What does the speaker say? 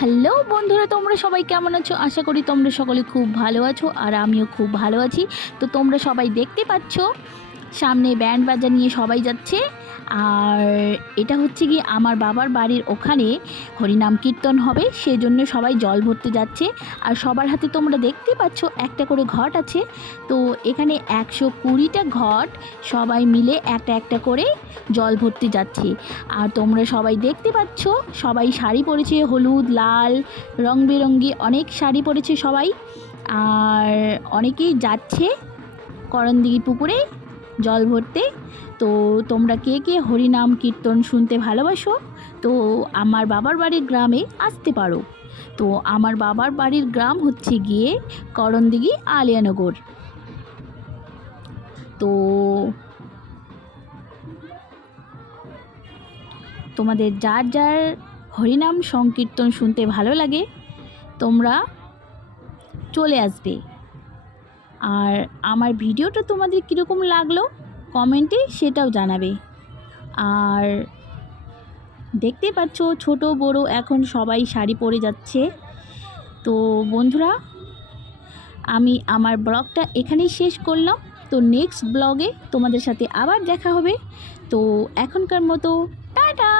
Hello বন্ধুরা, তোমরা সবাই কেমন আছো? আশা করি তোমরা সকলে খুব ভালো আছো আর আমিও খুব ভালো আছি। তো তোমরা সবাই দেখতে পাচ্ছ সামনে ব্যান্ড বাজা নিয়ে সবাই যাচ্ছে। আর এটা হচ্ছে কি আমার বাবার বাড়ির ওখানে হরিনাম কীর্তন হবে, সেজন্য সবাই জল ভরতে যাচ্ছে। আর সবার হাতে তোমরা দেখতে পাচ্ছ একটা করে ঘট আছে। তো এখানে 120টা ঘট সবাই মিলে একটা একটা করে জল ভরতে যাচ্ছে। আর তোমরা সবাই দেখতে পাচ্ছ সবাই শাড়ি পরেছে, হলুদ লাল রং বেরঙ্গি অনেক শাড়ি পরেছে সবাই। আর অনেকেই যাচ্ছে করণদিঘি পুকুরে জল ভরতে। তো তোমরা কে কে হরিনাম কীর্তন শুনতে ভালোবাসো তো আমার বাবার বাড়ির গ্রামে আসতে পারো। তো আমার বাবার বাড়ির গ্রাম হচ্ছে গিয়ে করণদিঘি আলিয়ানগর। তো তোমাদের যার যার হরিনাম সংকীর্তন শুনতে ভালো লাগে তোমরা চলে আসবে। আর আমার ভিডিওটা তোমাদের কীরকম লাগলো কমেন্টে সেটাও জানাবে। আর দেখতে পাচ্ছ ছোট বড় এখন সবাই শাড়ি পরে যাচ্ছে। তো বন্ধুরা, আমি আমার ব্লগটা এখানেই শেষ করলাম। তো নেক্সট ব্লগে তোমাদের সাথে আবার দেখা হবে। তো এখনকার মতো টাটা।